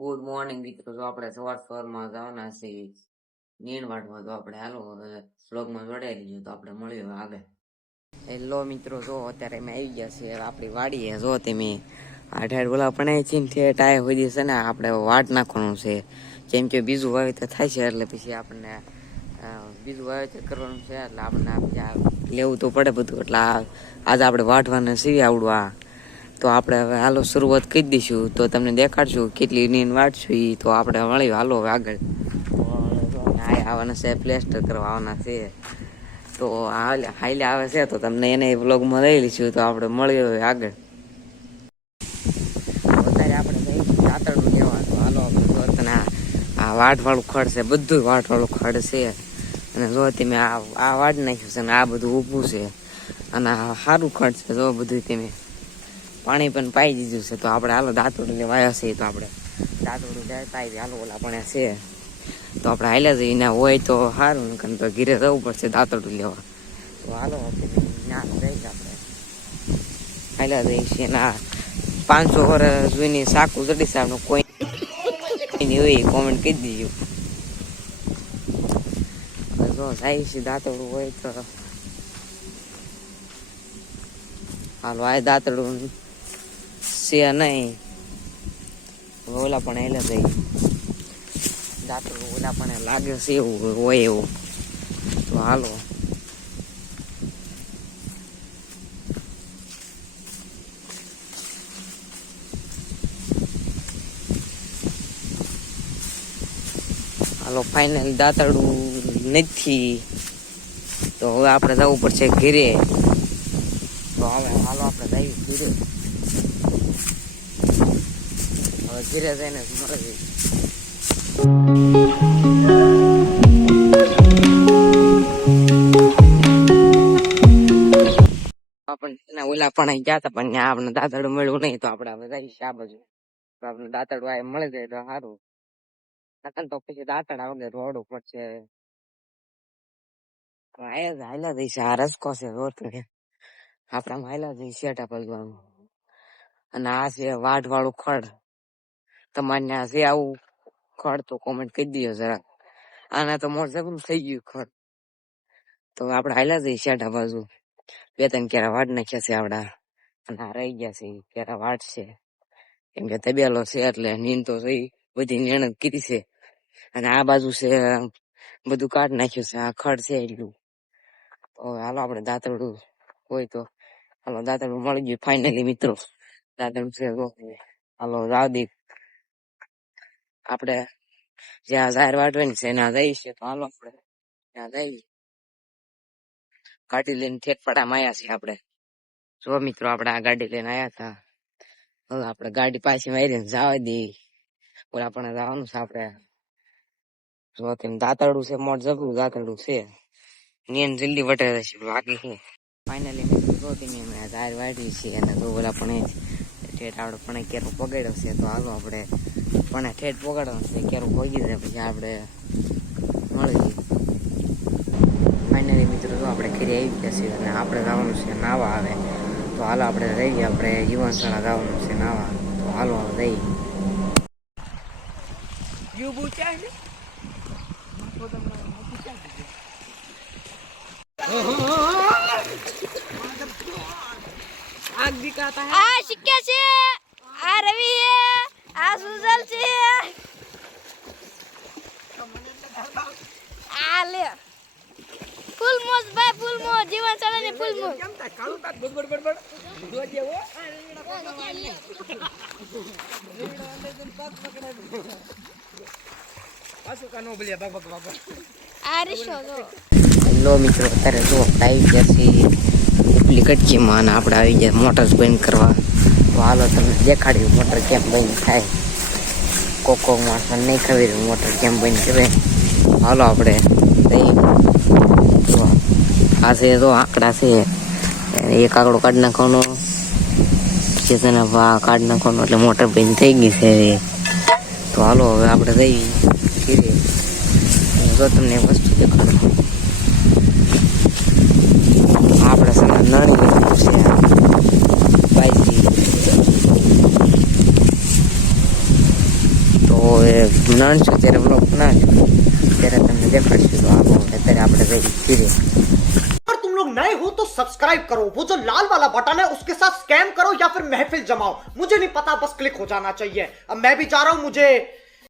Good morning મિત્રો. તો આપણે સવારમાં જવાના છીએ નીણ વાટવા. તો આપણે હાલો વ્લોગમાં જોડાઈ લીધું. તો આપણે મળ્યું આગળ. હેલો મિત્રો, જો અત્યારે મેં આવી ગયા છે આપણી વાડીએ. જો તમે આઠ બોલા પણ ચીનથી ટાયર સુધી છે ને આપણે વાટ નાખવાનું છે. કેમ કે બીજું વાવેતર થાય છે એટલે પછી આપણને બીજું વાવેતર કરવાનું છે એટલે આપણને લેવું તો પડે બધું. એટલે આજે આપણે વાટવાને સીવી આવડવા. તો આપણે હવે હાલો શરૂઆત કરી દઈશું. તો તમને દેખાડશું કેટલી નીંદ વાટશું એ. તો આપણે મળ્યું હાલો હવે આગળ. આવવાના છે પ્લેસ્ટર કરવા આવવાના છે. તો હાઈલે આવે છે તો તમને એને વ્લોગમાં લઈ લઈશું. તો આપણે મળ્યું હવે આગળ. અત્યારે આપણે દાંતરડું લેવા. તો હાલો આપણે આ વાટવાળું ખડ છે, બધું વાટવાળું ખડ છે. અને જો તમે આ વાટ નાખ્યું છે ને આ બધું ઊભું છે. અને સારું ખડ છે જો બધું તમે પાણી પણ પાઈ દીધું છે. તો આપણે હાલો દાંતરડું લેવા આવ્યા છે. તો આપણે દાંતરડું લેતા આવી હાલો ઓલા પણ છે. તો આપણે હાલ્યા જઈને હોય તો સારું, કારણ તો ઘીરે રહેવું પડશે દાંતરડું લેવા. તો હાલો આપણે જઈએ. આપણે હાલ્યા જઈએ છીએ. ના 500 વર્ષ જૂની સાકું જડી સાહેબનું કોઈ હોય કોમેન્ટ કરી દીધું. જો જાય છે દાંતરડું હોય તો હાલો આ દાંતરડું છે નહીં. ઓલા પણ એટલે જઈ દાંતરડું ઓલા પણ લાગે છે એવું હોય એવું. તો હાલો હાલો ફાઇનલ દાંતરડું નથી. તો હવે આપણે જવું પડશે ઘીરે. તો હવે હાલો આપણે જઈએ ઘીરે. હવે ઘીરે જઈને મળે. આપણે ઓલા પણ ગયા હતા પણ ત્યાં આપણે દાંતરડું મળ્યું નહીં. તો આપણે હવે જઈશું આ બાજુ. તો આપણે દાંતરડું આ મળી જાય તો સારું. તો પછી દાંતરડા વગર રોડું પડશે. હાયલા જઈશ. આ રસ્કો છે રોડ આપડા હાયલા જઈશ શેઠા ભગવાનું. અને આ છે વાઢ વાળું ખડ. તમારે ત્યાં છે આવું ખડ તો કોમેન્ટ કરી દીધો જરા. આના તો મોર જબરું થઈ ગયું ખડ. તો આપડે હાયલા જઈએ શેઠા બાજુ. 2-3 કેરા વાડ નાખ્યા છે આવડા. અને આ રહી ગયા છે કેરા વાડ છે. કેમ કે તબેલો છે એટલે નીંદ તો થઈ બધી મહેનત કરી છે. અને આ બાજુ છે બધું કાઢ નાખ્યું છે. આ ખડ છે એટલું. તો હાલો આપણે દાંતરડું હોય તો હાલો દાંતરડું મળી ગયું ફાઇનલી મિત્રો. દાંતરડું છે હાલો રાવદીપ આપણે જ્યાં જાહેર વાટવાની છે એના જઈએ. તો હાલો આપણે ત્યાં જઈએ. ગાડી લઈને ઠેકપાડામાં આવ્યા છીએ આપણે. જો મિત્રો આપણે આ ગાડી લઈને આવ્યા હતા. હવે આપણે ગાડી પાછી મારીને જવા દઈએ. ઓલા પણ જવાનું છે આપણે. જો તેમ દાંતરડું છે મોટ જબરું દાંતરડું છે. નીંદ જલ્દી વટે જશે બાકી છે. ફાઇનલી મિત્રો જો તમે અમે જાહેર વાટવી છે. અને જો ઓલા પણ ઠેઠ આપણે પણ કેરો પગાડ્યો છે. તો હાલો આપણે પણ ઠેઠ પગાડવાનું છે. કેરો પગી જાય પછી આપણે મળી. ફાઇનલી મિત્રો જો આપણે ઘરે આવી ગયા છીએ. અને આપણે જવાનું છે નાવા આવે. તો હાલો આપણે રહીએ. આપણે યુવાનશાળા જવાનું છે નાવા. તો હાલો જઈએ. आग दिखाता है। आ शिक्का से आ रवि है आ सुजल से आ ले फुल मोज भाई फुल मोज जीवन चले ने फुल मोज केम ता काळू ता बडबड दो जेवो पासो कानो बोलिया बाबा बाबा आ रिशो जो હેલો મિત્રો, અત્યારે જો આવી ગયા છીએ ઉપલી કટકીમાં. અને આપણે આવી ગયા મોટર બંધ કરવા. તો હાલો તમને દેખાડ્યું મોટર કેમ બંધ થાય. કોકો માણસ નહીં ખબર મોટર કેમ બંધ કરે. હાલો આપણે આ છે તો આંકડા છે. એક આંકડો કાઢી નાખવાનો છે તેને કાઢી નાખવાનો એટલે મોટર બંધ થઈ ગઈ છે. તો હાલો હવે આપણે જઈએ. જો તમને વસ્તુ દેખાડો. આપણે સામે નાની વસ્તુ છે બાઈસી. તો હવે નન છું ત્યારે બ્લોગ ના છું ત્યારે તમને દેખાડશું. તો આવો અત્યારે આપણે જઈ છીએ. अगर तुम लोग नए हो तो सब्सक्राइब करो, वो जो लाल वाला बटन है उसके साथ स्कैम करो या फिर महफिल जमाओ, मुझे नहीं पता, बस क्लिक हो जाना चाहिए. अब मैं भी जा रहा हूं, मुझे